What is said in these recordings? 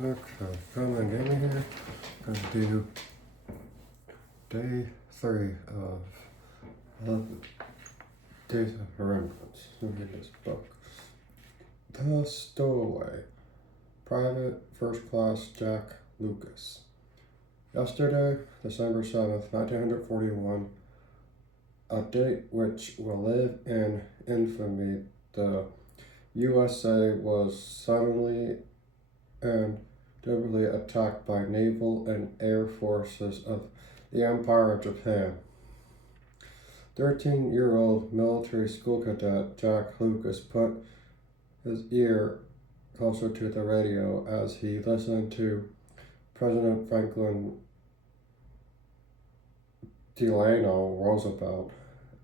Okay, coming in here, gonna do day 3 of 11 days of remembrance. Look at this book. The Stowaway, Private First Class Jack Lucas. Yesterday, December 7th, 1941, a date which will live in infamy, the USA was suddenly and deliberately attacked by naval and air forces of the Empire of Japan. 13-year-old military school cadet Jack Lucas put his ear closer to the radio as he listened to President Franklin Delano Roosevelt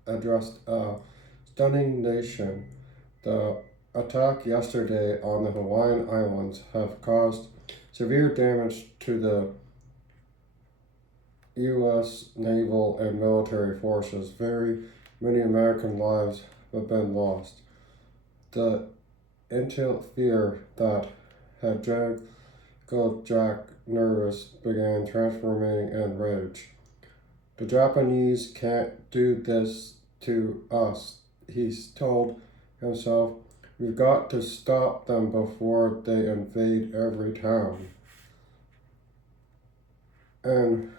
address a stunning nation. The attack yesterday on the Hawaiian Islands have caused severe damage to the U.S. naval and military forces. Very many American lives have been lost. The initial fear that had Jack nervous began transforming in rage. The Japanese can't do this to us, he told himself. We've got to stop them before they invade every town. And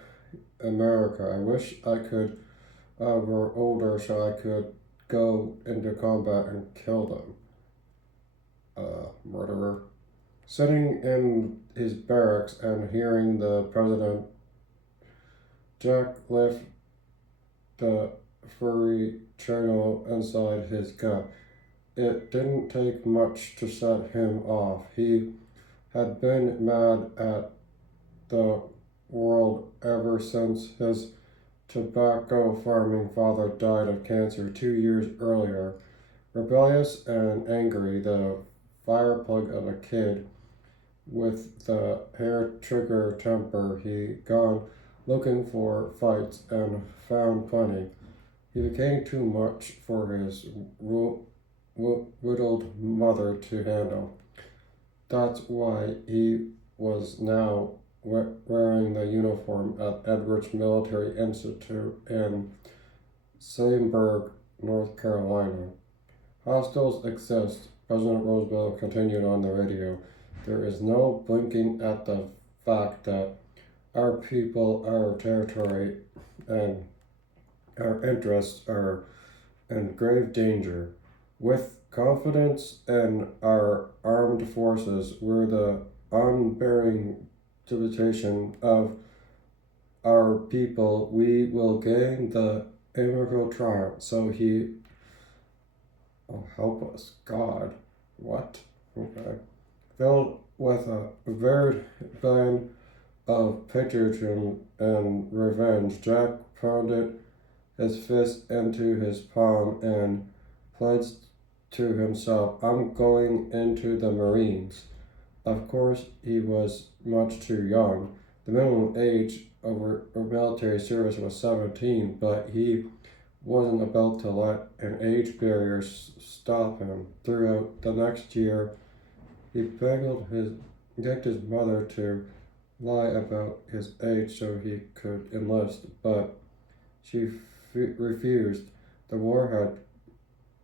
America, I wish I could were older so I could go into combat and kill them. Murderer. Sitting in his barracks and hearing the president, Jack lift the furry channel inside his gut. It didn't take much to set him off. He had been mad at the world ever since his tobacco farming father died of cancer 2 years earlier. Rebellious and angry, the fireplug of a kid with the hair trigger temper, he gone looking for fights and found plenty. He became too much for his widowed mother to handle. That's why he was now wearing the uniform at Edwards Military Institute in Schaumburg, North Carolina. Hostiles exist, President Roosevelt continued on the radio. There is no blinking at the fact that our people, our territory, and our interests are in grave danger. With confidence in our armed forces, we're the unbearing debilitation of our people, we will gain the immeasurable triumph. So he, oh, help us, God. What? Okay. Filled with a varied band of patriotism and revenge, Jack pounded his fist into his palm and pledged to himself, I'm going into the Marines. Of course, he was much too young. The minimum age of military service was 17, but he wasn't about to let an age barrier stop him. Throughout the next year, he begged his mother to lie about his age so he could enlist, but she refused. The war had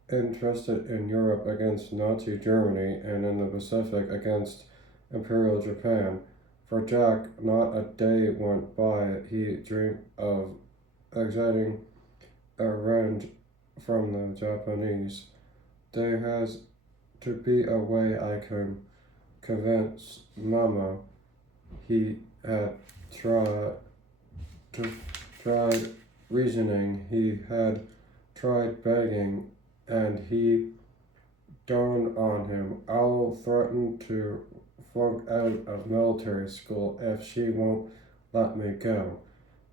interested in Europe against Nazi Germany and in the Pacific against Imperial Japan. For Jack, not a day went by he dreamed of exacting a revenge from the Japanese. There has to be a way I can convince Mama. He had tried reasoning, he had tried begging, and he dawned on him. I'll threaten to flunk out of military school if she won't let me go.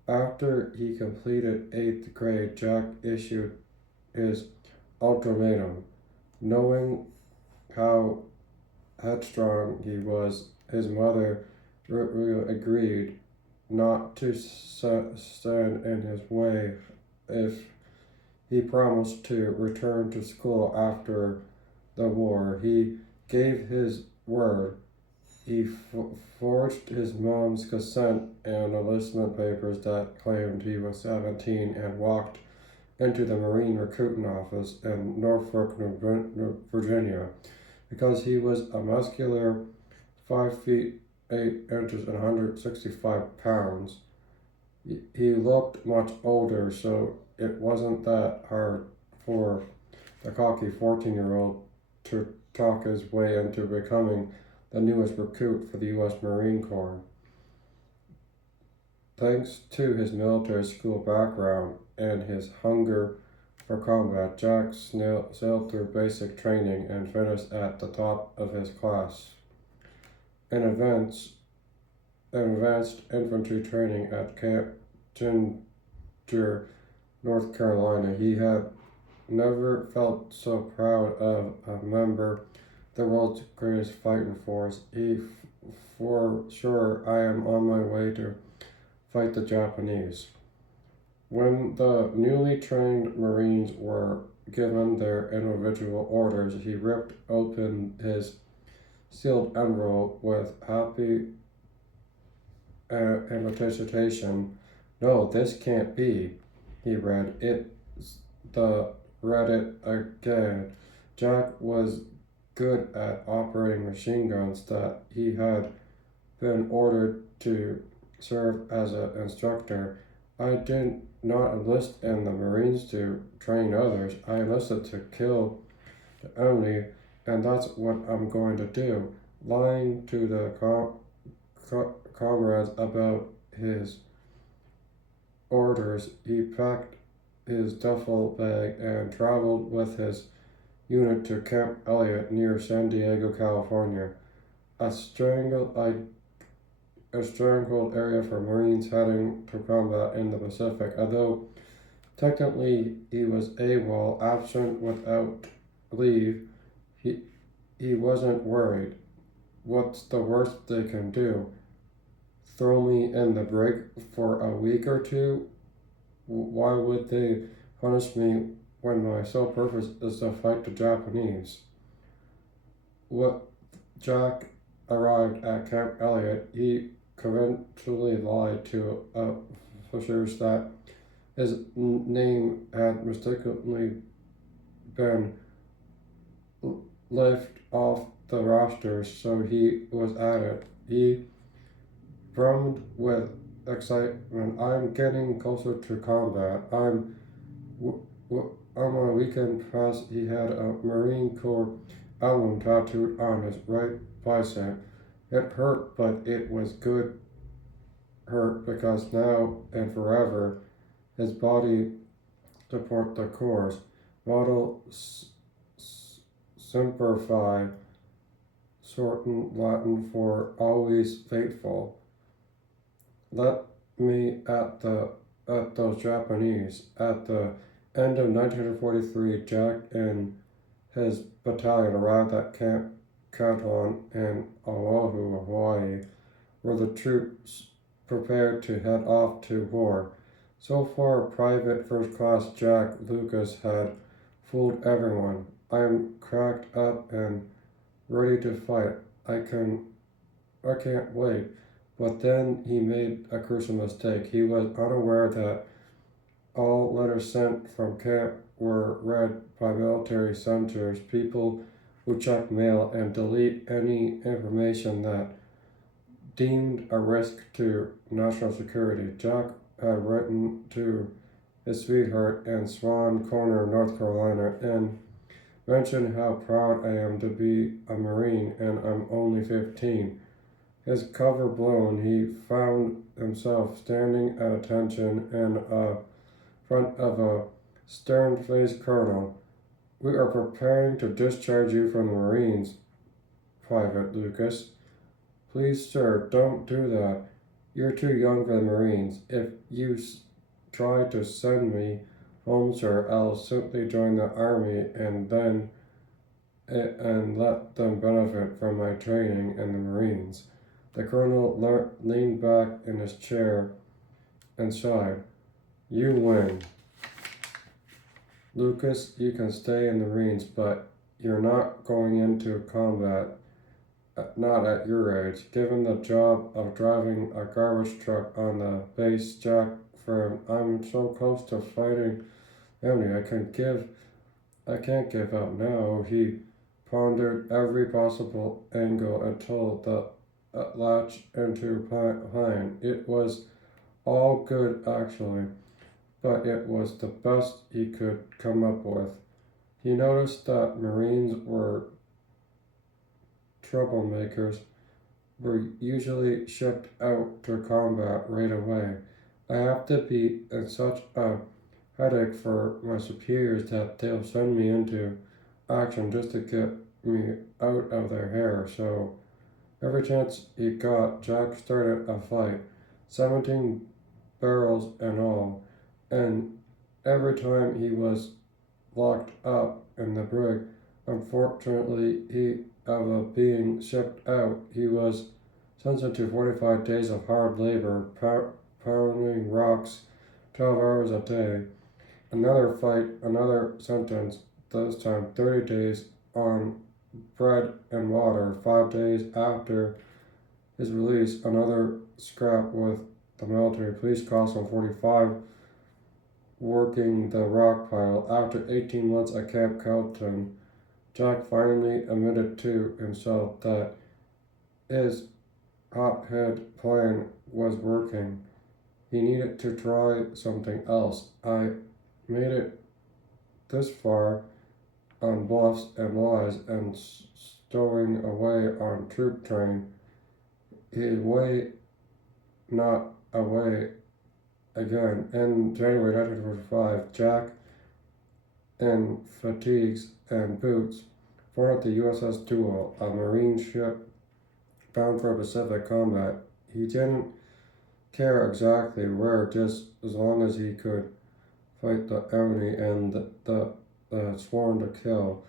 After he completed 8th grade, Jack issued his ultimatum. Knowing how headstrong he was, his mother agreed not to stand in his way if he promised to return to school after the war. He gave his word. He forged his mom's consent and enlistment papers that claimed he was 17 and walked into the Marine recruiting office in Norfolk, Virginia, because he was a muscular 5 feet 8 inches and 165 pounds. He looked much older, so it wasn't that hard for the cocky 14-year-old to talk his way into becoming the newest recruit for the U.S. Marine Corps. Thanks to his military school background and his hunger for combat, Jack sailed through basic training and finished at the top of his class. In advanced infantry training at Camp Ginger, North Carolina, he had never felt so proud of a member of the world's greatest fighting force. For sure, I am on my way to fight the Japanese. When the newly trained Marines were given their individual orders, he ripped open his sealed envelope with happy anticipation. No, this can't be, he read. Read it again. Jack was good at operating machine guns that he had been ordered to serve as an instructor. I did not enlist in the Marines to train others. I enlisted to kill the enemy, and that's what I'm going to do. Lying to the comrades about his orders, he packed his duffel bag and traveled with his unit to Camp Elliott near San Diego, California, a strangled area for Marines heading to combat in the Pacific. Although technically he was AWOL, absent without leave, he wasn't worried. What's the worst they can do? Throw me in the brig for a week or two? Why would they punish me when my sole purpose is to fight the Japanese? Jack arrived at Camp Elliott, he conventionally lied to officers that his name had mistakenly been left off the roster, so he was added. He brimmed with excitement. I'm getting closer to combat. I'm on my weekend pass. He had a Marine Corps emblem tattooed on his right bicep. It hurt, but it was good hurt because now and forever his body support the Corps. Motto Semper Fi, shortened Latin for always faithful. Let me at those Japanese. At the end of 1943, Jack and his battalion arrived at Camp Catalan in Oahu, Hawaii, where the troops prepared to head off to war. So far, Private First Class Jack Lucas had fooled everyone. I'm cracked up and ready to fight. I can't wait. But then he made a crucial mistake. He was unaware that all letters sent from camp were read by military censors, people who check mail and delete any information that deemed a risk to national security. Jack had written to his sweetheart in Swan Corner, North Carolina, and mentioned how proud I am to be a Marine and I'm only 15. His cover blown, he found himself standing at attention in front of a stern-faced colonel. We are preparing to discharge you from the Marines, Private Lucas. Please, sir, don't do that. You're too young for the Marines. If you try to send me home, sir, I'll simply join the army and let them benefit from my training in the Marines. The colonel leaned back in his chair and sighed. You win. Lucas, you can stay in the Marines, but you're not going into combat. not at your age. Given the job of driving a garbage truck on the base Jack firm, I'm so close to fighting enemy. I can't give up now. He pondered every possible angle until the latch into pine. It was all good actually, but it was the best he could come up with. He noticed that Marines were troublemakers were usually shipped out to combat right away. I have to be in such a headache for my superiors that they'll send me into action just to get me out of their hair. So every chance he got, Jack started a fight, 17 barrels and all, and every time he was locked up in the brig, unfortunately, being shipped out, he was sentenced to 45 days of hard labor, pounding rocks 12 hours a day. Another fight, another sentence, this time 30 days on bread and water. 5 days after his release, another scrap with the military police cost him 45 working the rock pile. After 18 months at Camp Carlton, Jack finally admitted to himself that his hothead plan was working. He needed to try something else. I made it this far on bluffs and lies and stowing away on troop train. His way, not away again. In January 1945, Jack, in fatigues and boots, boarded the USS Duel, a Marine ship bound for Pacific combat. He didn't care exactly where, just as long as he could fight the enemy and the sworn to kill.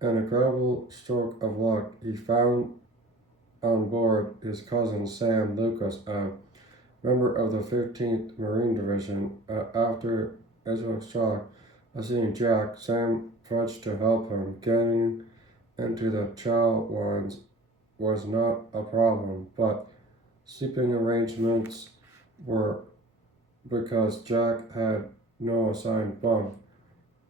An incredible stroke of luck, he found on board his cousin Sam Lucas, a member of the 15th Marine Division. After initial shock of seeing Jack, Sam pledged to help him. Getting into the chow lines was not a problem, but sleeping arrangements were because Jack had no assigned bunk.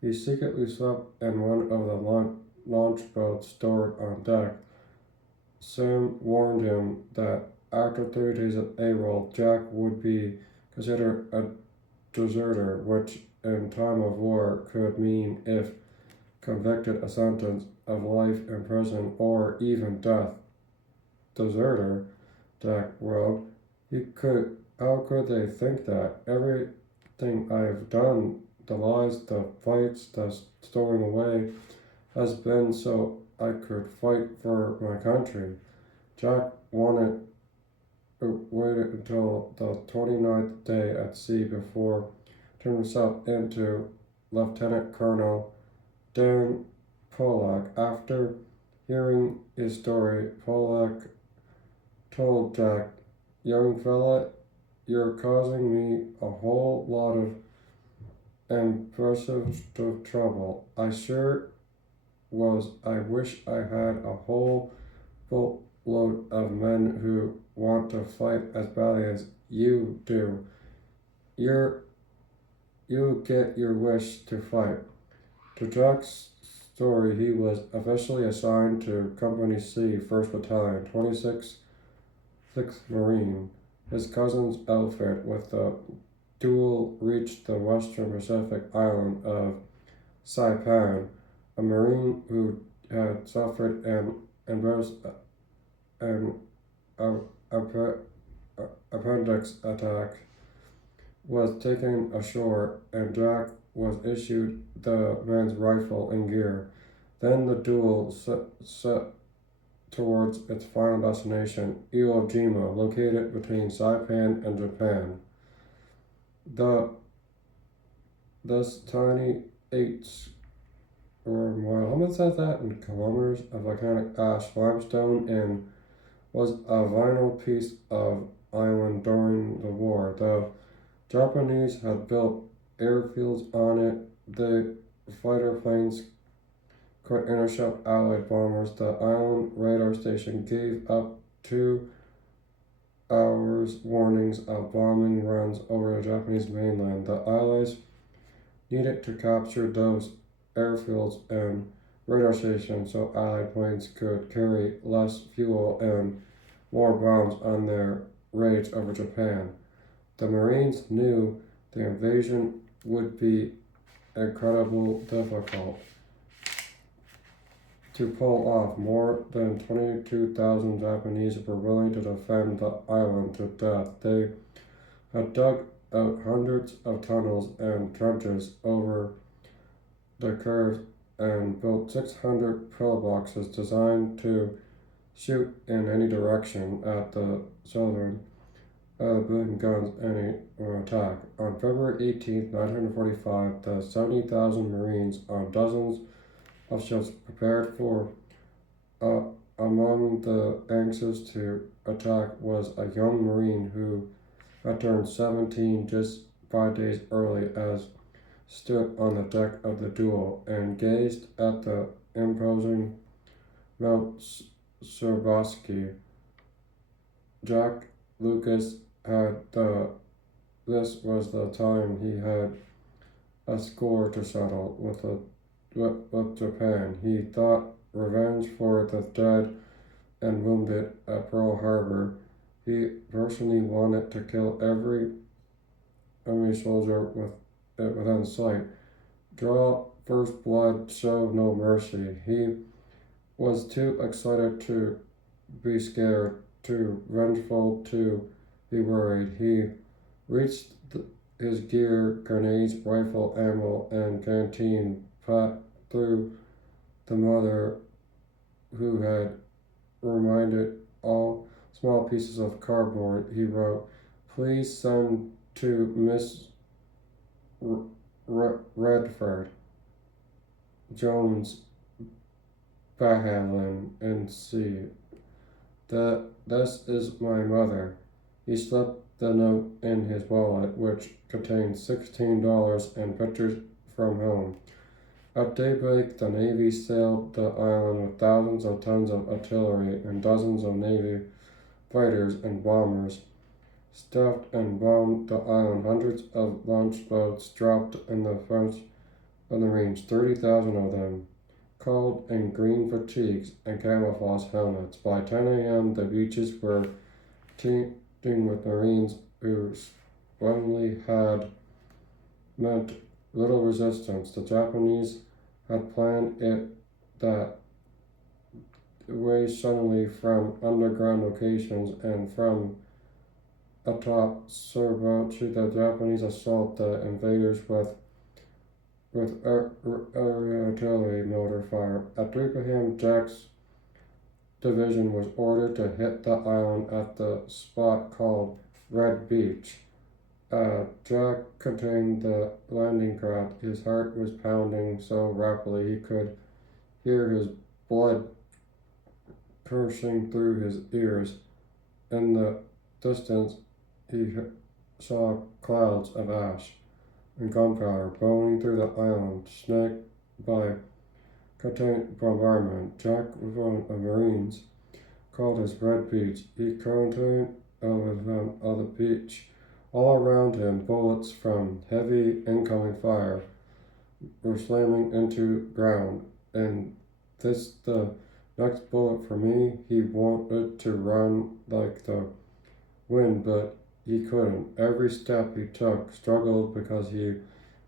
He secretly slept in one of the launch boats stored on deck. Sam warned him that after 30 days of AWOL, Jack would be considered a deserter, which in time of war could mean, if convicted, a sentence of life in prison or even death. Deserter? Jack wailed. How could they think that? Everything I've done, the lies, the fights, the stowing away, has been so I could fight for my country. Jack waited until the 29th day at sea before turning himself into Lieutenant Colonel Dan Pollack. After hearing his story, Pollack told Jack, "Young fella, you're causing me a whole lot of impressive trouble. I sure was. I wish I had a whole boatload of men who want to fight as badly as you do. You get your wish to fight." To Jack's story, he was officially assigned to Company C, 1st Battalion, 26th 6th Marine. His cousin's outfit with the Duel reached the western Pacific island of Saipan. A Marine who had suffered an appendix attack was taken ashore, and Jack was issued the man's rifle and gear. Then the Duel set towards its final destination, Iwo Jima, located between Saipan and Japan. This tiny 8 square mile, how much is that in kilometers, of volcanic ash limestone and was a vital piece of island during the war. The Japanese had built airfields on it. The fighter planes could intercept Allied bombers. The island radar station gave up 2 hours warnings of bombing runs over the Japanese mainland. The Allies needed to capture those airfields and radar stations so Allied planes could carry less fuel and more bombs on their raids over Japan. The Marines knew the invasion would be incredibly difficult to pull off. More than 22,000 Japanese were willing to defend the island to death. They had dug out hundreds of tunnels and trenches over the curves and built 600 pillboxes designed to shoot in any direction at the southern balloon guns any attack. On February 18, 1945, the 70,000 Marines on dozens of ships prepared for. Among the anxious to attack was a young Marine who had turned 17 just 5 days early, as stood on the deck of the Duel and gazed at the imposing Mount Serbsky. Jack Lucas this was the time he had a score to settle with Japan. He thought revenge for the dead and wounded at Pearl Harbor. He personally wanted to kill every enemy soldier within sight. Draw first blood, show no mercy. He was too excited to be scared, too vengeful to be worried. He reached his gear, grenades, rifle ammo, and canteen, packed through the mother who had reminded all small pieces of cardboard. He wrote, "Please send to Miss Redford Jones Bahalin and see that this is my mother." He slipped the note in his wallet, which contained $16 and pictures from home. At daybreak, the Navy sailed the island with thousands of tons of artillery and dozens of Navy fighters and bombers. Stuffed and bombed the island. Hundreds of launch boats dropped in the French on the range, 30,000 of them, cold in green fatigues and camouflage helmets. By 10 a.m., the beaches were teeming with Marines who suddenly had met little resistance. The Japanese had planned it that way suddenly from underground locations and from atop Serbsky. The Japanese assault the invaders with artillery mortar fire. At 3 p.m., Jack's division was ordered to hit the island at the spot called Red Beach. Jack contained the landing craft. His heart was pounding so rapidly he could hear his blood coursing through his ears. In the distance, he saw clouds of ash and gunpowder blowing through the island, snagged by contained bombardment. Jack was one of Marines called his Red Beach. He contained of the beach. All around him, bullets from heavy incoming fire were slamming into ground. And this the next bullet for me. He wanted to run like the wind, but he couldn't. Every step he took struggled because he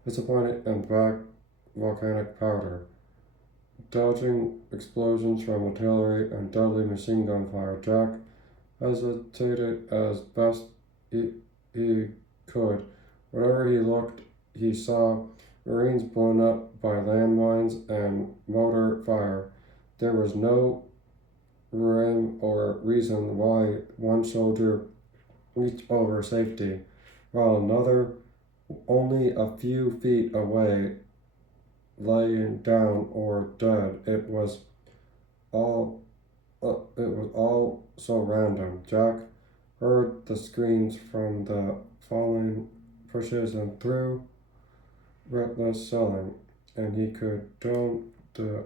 disappointed in black volcanic powder. Dodging explosions from artillery and deadly machine gun fire, Jack hesitated as best he could. Wherever he looked, he saw Marines blown up by landmines and mortar fire. There was no rhyme or reason why one soldier reached over safety, while another, only a few feet away, laying down or dead. It was all so random. Jack heard the screams from the falling bushes and through reckless selling, and he could tone the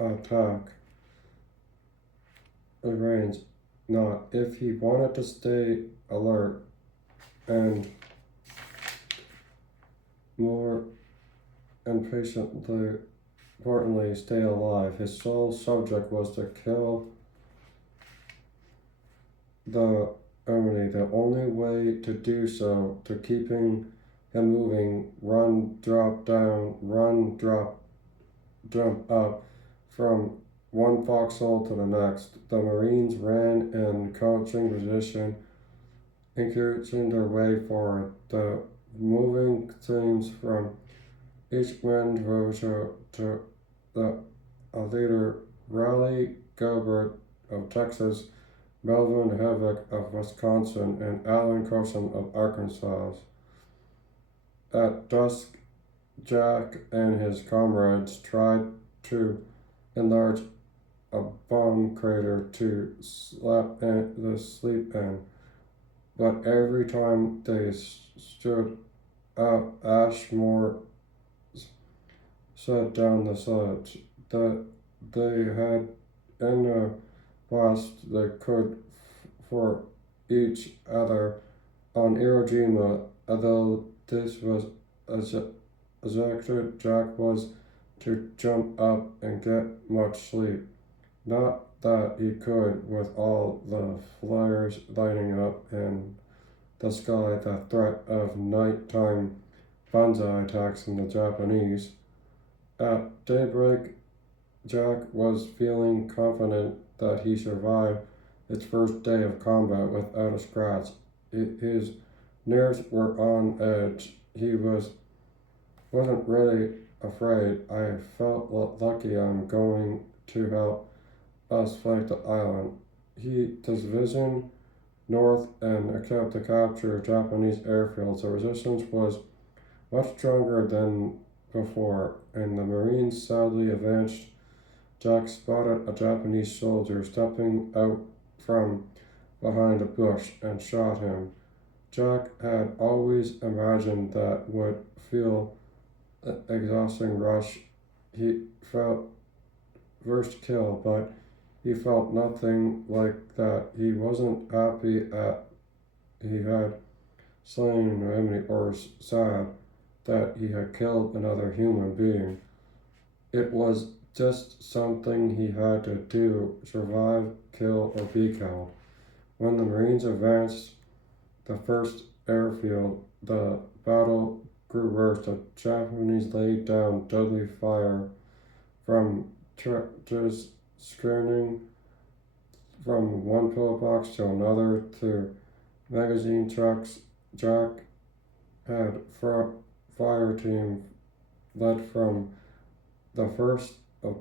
attack range. Not if he wanted to stay alert and more importantly, stay alive. His sole subject was to kill the enemy. The only way to do so, to keeping him moving, run, drop down, run, drop, jump up from one foxhole to the next. The Marines ran in crouching position, encouraging their way forward. The moving teams from each wind rose to the leader, Raleigh Gilbert of Texas, Melvin Havoc of Wisconsin, and Alan Coulson of Arkansas. At dusk, Jack and his comrades tried to enlarge a bomb crater to sleep in, but every time they stood up, Ashmore set down the sleds that they had in the past they could for each other on Iwo Jima. Although this was ejected, Jack was to jump up and get much sleep. Not that he could, with all the flares lighting up in the sky, the threat of nighttime banzai attacks from the Japanese. At daybreak, Jack was feeling confident that he survived its first day of combat without a scratch. His nerves were on edge. He wasn't really afraid. I felt lucky I'm going to help us fight the island. His vision north and attempt to capture Japanese airfields. The resistance was much stronger than before, and the Marines sadly advanced. Jack spotted a Japanese soldier stepping out from behind a bush and shot him. Jack had always imagined that would feel an exhausting rush. He felt first kill, but he felt nothing like that. He wasn't happy at he had slain an enemy or sad that he had killed another human being. It was just something he had to do, survive, kill, or be killed. When the Marines advanced the first airfield, the battle grew worse. The Japanese laid down deadly fire from trenches, scanning from one pillbox to another to magazine trucks. Jack had fire team led from the first of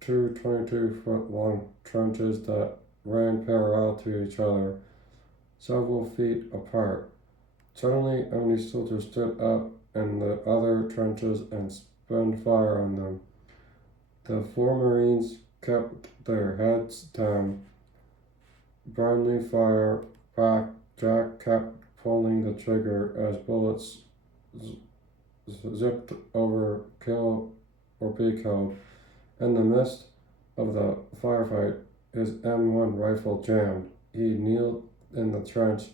two 22-foot long trenches that ran parallel to each other, several feet apart. Suddenly, enemy soldiers stood up in the other trenches and spun fire on them. The four Marines kept their heads down, blindly fire back. Jack kept pulling the trigger as bullets zipped over kill or be killed. In the midst of the firefight, his M1 rifle jammed. He kneeled in the trench,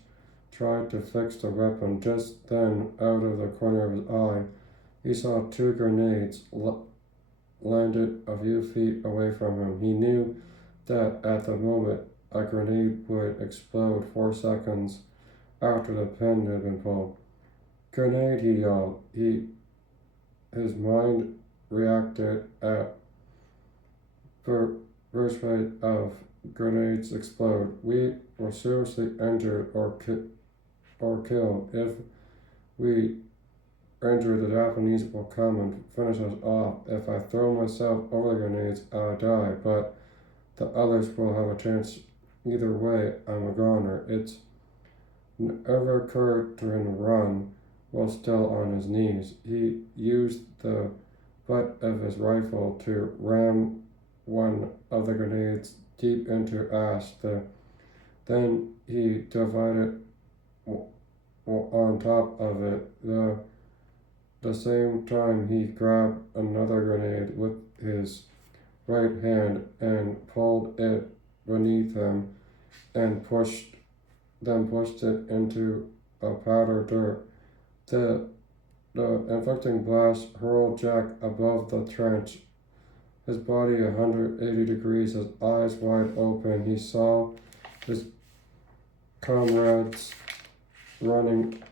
tried to fix the weapon. Just then, out of the corner of his eye, he saw two grenades landed a few feet away from him. He knew that at the moment a grenade would explode 4 seconds after the pin had been pulled. Grenade, he yelled. His mind reacted at burst rate of grenades explode. We were seriously injured or killed. If we injure, the Japanese will come and finish us off. If I throw myself over the grenades, I'll die, but the others will have a chance. Either way, I'm a goner. It's never occurred to him to run while still on his knees. He used the butt of his rifle to ram one of the grenades deep into ash. Then he divided on top of it. The same time he grabbed another grenade with his right hand and pulled it beneath him and pushed it into a powder dirt. The the inflicting blast hurled Jack above the trench, his body 180 degrees, his eyes wide open. He saw his comrades running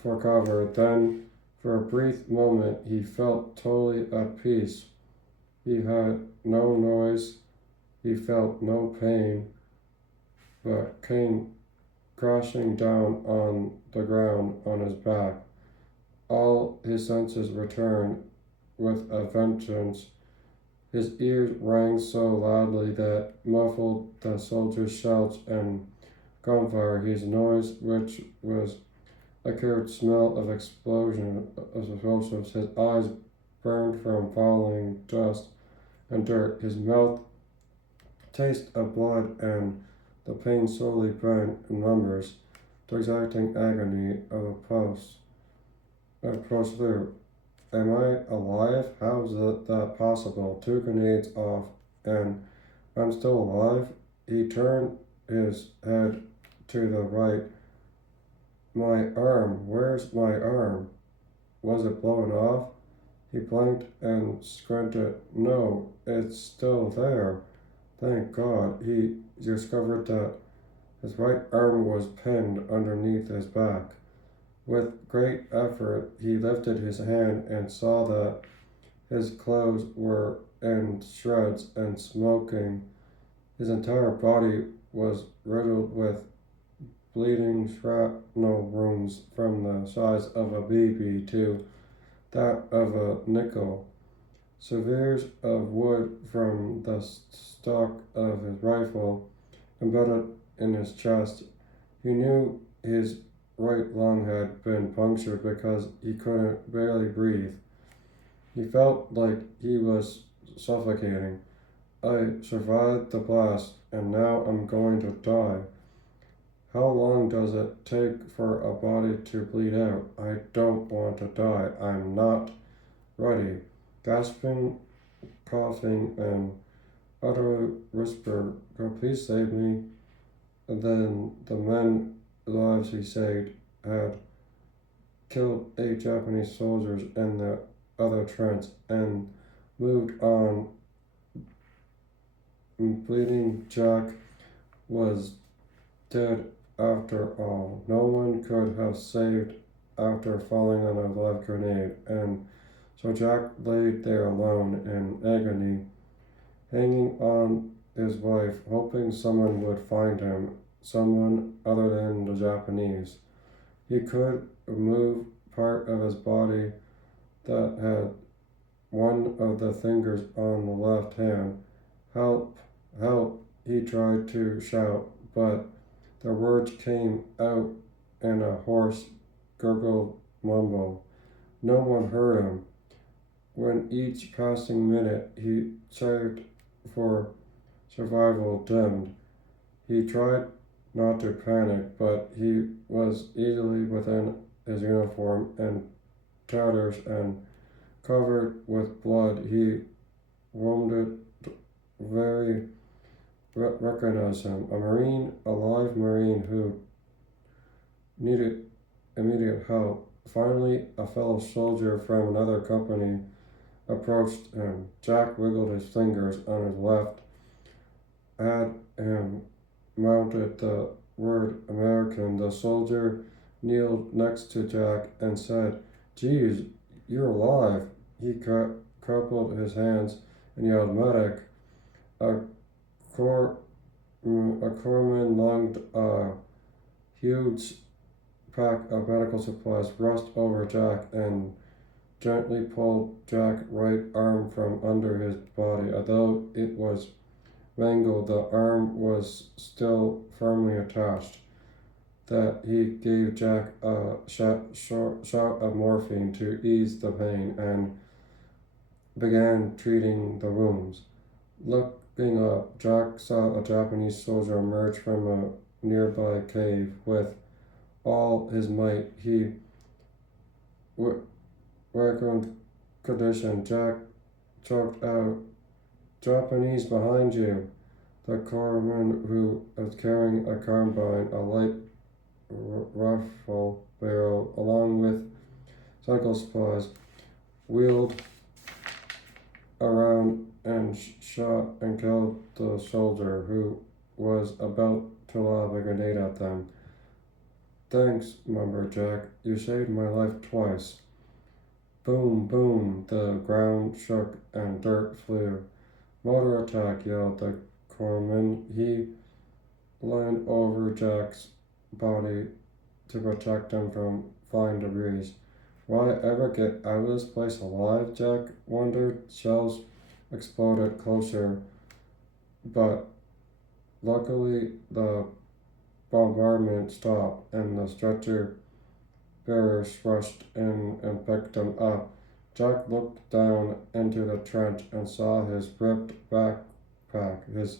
for cover. Then, for a brief moment, he felt totally at peace. He had no noise, he felt no pain, but came crashing down on the ground on his back. All his senses returned with a vengeance. His ears rang so loudly that muffled the soldiers' shouts and gunfire. His noise, which was a clear smell of explosives. His eyes burned from falling dust and dirt. His mouth taste of blood, and the pain slowly burned in Remberce, the exacting agony of a post through. Am I alive? How is that possible? 2 grenades off, and I'm still alive? He turned his head to the right. My arm, where's my arm? Was it blown off? He blinked and squinted. No, it's still there. Thank God. He discovered that his right arm was pinned underneath his back. With great effort, he lifted his hand and saw that his clothes were in shreds and smoking. His entire body was riddled with bleeding shrapnel wounds from the size of a BB to that of a nickel. Spheres of wood from the stock of his rifle embedded in his chest. He knew his right lung had been punctured because he couldn't barely breathe. He felt like he was suffocating. I survived the blast, and now I'm going to die. How long does it take for a body to bleed out? I don't want to die. I'm not ready. Gasping, coughing, and utter whisper, "God, please save me." And then the men lives he saved had killed 8 Japanese soldiers in the other trench and moved on. Bleeding Jack was dead after all. No one could have saved after falling on a live grenade, and so Jack laid there alone in agony, hanging on his wife, hoping someone would find him, someone other than the Japanese. He could move part of his body that had one of the fingers on the left hand. Help, help, he tried to shout, but the words came out in a hoarse, gurgled mumble. No one heard him. When each passing minute he saved for survival dimmed, he tried not to panic, but he was easily within his uniform in tatters and covered with blood. He wounded very recognized him, a Marine, a live Marine who needed immediate help. Finally, a fellow soldier from another company approached him. Jack wiggled his fingers on his left, had him mounted the word American. The soldier kneeled next to Jack and said, "Geez, you're alive." He coupled his hands and yelled, "Medic." A corpsman lunged a huge pack of medical supplies, rushed over Jack, and gently pulled Jack's right arm from under his body. Although it was mangled, the arm was still firmly attached. That he gave Jack a shot of morphine to ease the pain and began treating the wounds. Looking up, Jack saw a Japanese soldier emerge from a nearby cave. With all his might, he weakened condition. Jack choked out Japanese behind you. The corpsman who was carrying a carbine, a light rifle barrel, along with cycle supplies, wheeled around and shot and killed the soldier who was about to lob a grenade at them. Thanks, mumbled Jack. You saved my life twice. Boom, boom, the ground shook and dirt flew. Motor attack, yelled the corpsman. He leaned over Jack's body to protect him from flying debris. Will I ever get out of this place alive? Jack wondered. Shells exploded closer, but luckily the bombardment stopped and the stretcher bearers rushed in and picked him up. Jack looked down into the trench and saw his ripped backpack, his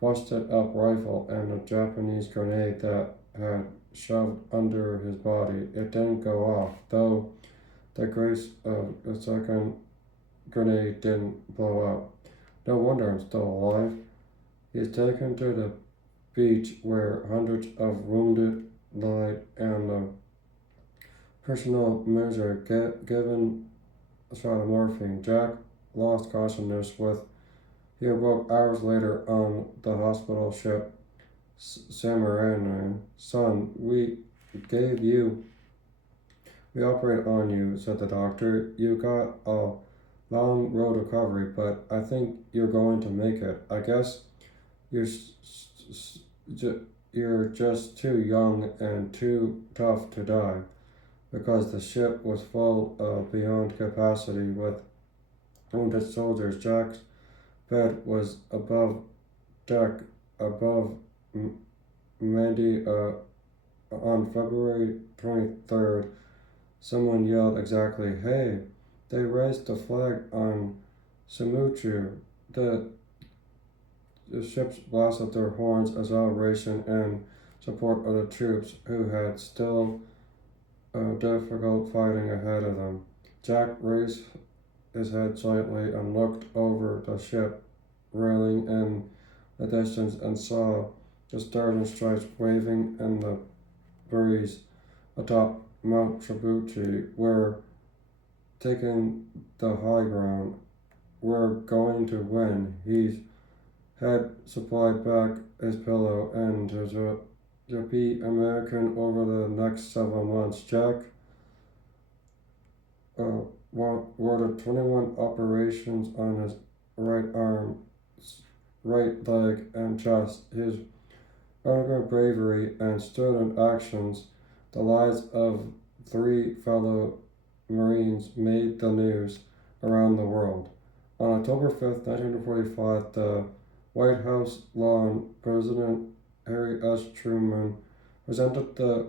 busted up rifle, and a Japanese grenade that had shoved under his body. It didn't go off, though the grace of the second grenade didn't blow up. No wonder I'm still alive. He is taken to the beach where hundreds of wounded died and the personal measure given a shot of morphine. Jack lost consciousness with he awoke hours later on the hospital ship Samurai. Son, we operated on you, said the doctor. You got a long road recovery, but I think you're going to make it. I guess you're you're just too young and too tough to die, because the ship was full beyond capacity with wounded soldiers. Jack's bed was above deck, above Mandy. On February 23rd, someone yelled exactly, "Hey, they raised the flag on Samuchu." The ships blasted their horns as celebration and support of the troops who had still difficult fighting ahead of them. Jack raised his head slightly and looked over the ship railing in the distance and saw the stars and stripes waving in the breeze atop Mount Shibuchi. We're taking the high ground. We're going to win. He had supplied back his pillow and to be American over the next several months. Jack warded 21 operations on his right arm, right leg, and chest. His unreal bravery and stern actions, the lives of 3 fellow Marines, made the news around the world. On October 5th, 1945, the White House lawn, President Harry S. Truman presented the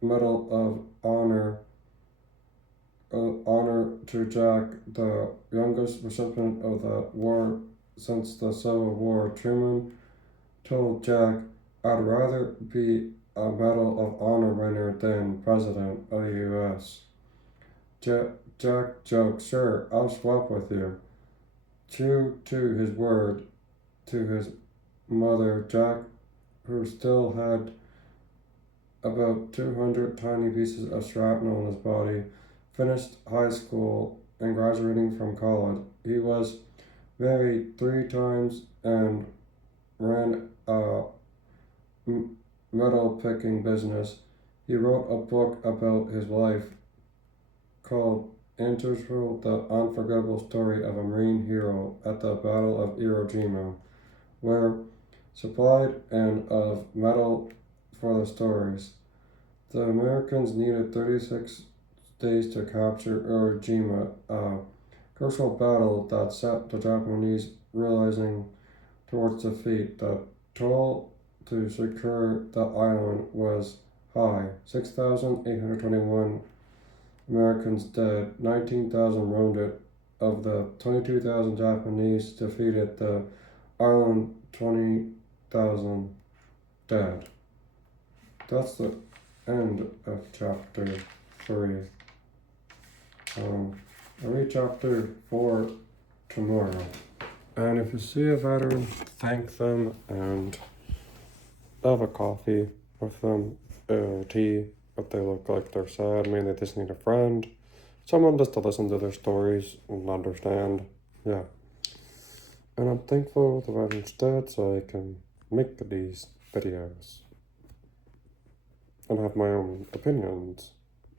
Medal of Honor to Jack, the youngest recipient of the war since the Civil War. Truman told Jack, "I'd rather be a Medal of Honor winner than President of the U.S." Jack joked, "Sure, I'll swap with you." True to his word to his mother, Jack, who still had about 200 tiny pieces of shrapnel in his body, finished high school and graduating from college. He was married 3 times and ran a metal picking business. He wrote a book about his life called Integral, the Unforgettable Story of a Marine Hero at the Battle of Iwo Jima, where supplied and of metal for the stories. The Americans needed 36 days to capture Iwo Jima, a crucial battle that set the Japanese realizing towards defeat. The toll to secure the island was high: 6,821 Americans dead, 19,000 wounded. Of the 22,000 Japanese defeated, the island 20,000 dead. That's the end of chapter 3. I'll read chapter 4 tomorrow. And if you see a veteran, thank them and have a coffee with them, tea, if they look like they're sad, maybe they just need a friend. Someone just to listen to their stories and understand. Yeah. And I'm thankful the veteran's dead so I can make these videos and have my own opinions.